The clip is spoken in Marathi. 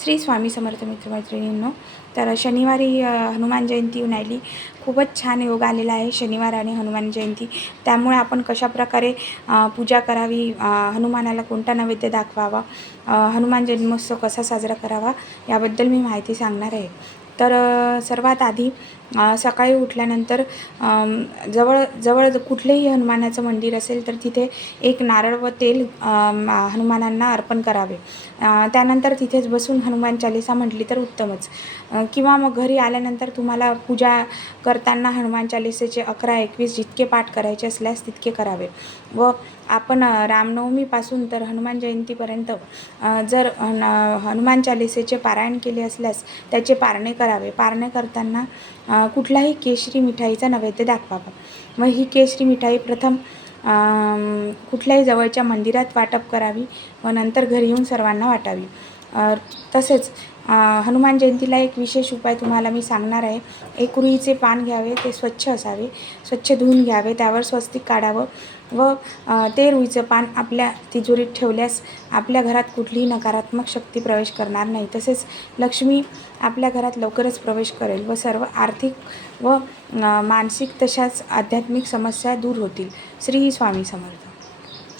श्री स्वामी समर्थ मित्रमैत्रिणींनो, तर शनिवारी हनुमान जयंती येऊन राहिली. खूपच छान योग आलेला आहे शनिवार आणि हनुमान जयंती. त्यामुळे आपण कशाप्रकारे पूजा करावी, हनुमानाला कोणता नैवेद्य दाखवावा, हनुमान जन्मोत्सव कसा साजरा करावा याबद्दल मी माहिती सांगणार आहे. तर सर्वात आधी सकाळी उठल्यानंतर जवळ कुठलेही हनुमानाचं मंदिर असेल तर तिथे एक नारळ व तेल हनुमानांना अर्पण करावे. त्यानंतर तिथेच बसून हनुमान चालीसा म्हटली तर उत्तमच. किंवा मग घरी आल्यानंतर तुम्हाला पूजा करताना हनुमान चालीसेचे 11-21 जितके पाठ करायचे असल्यास तितके करावे. व आपण रामनवमीपासून तर हनुमान जयंतीपर्यंत जर हनुमान चालीसेचे पारायण केले असल्यास त्याचे पारणे करावे. पारणे करताना कुठल्याही केशरी मिठाईचा नैवेद्य दाखवावा. मग ही केशरी मिठाई प्रथम कुठल्याही जवळच्या मंदिरात वाटप करावी व नंतर घरी येऊन सर्वांना वाटावी. तसेच हनुमान जयंतीला एक विशेष उपाय तुम्हाला मी सांगणार आहे. एक रुईचे पान घ्यावे, ते स्वच्छ असावे, स्वच्छ धुवून घ्यावे, त्यावर स्वस्तिक काढावं व ते रुईचं पान आपल्या तिजोरीत ठेवल्यास आपल्या घरात कुठलीही नकारात्मक शक्ती प्रवेश करणार नाही. तसेच लक्ष्मी आपल्या घरात लवकरच प्रवेश करेल व सर्व आर्थिक व मानसिक तशाच आध्यात्मिक समस्या दूर होतील. श्री स्वामी समर्थ.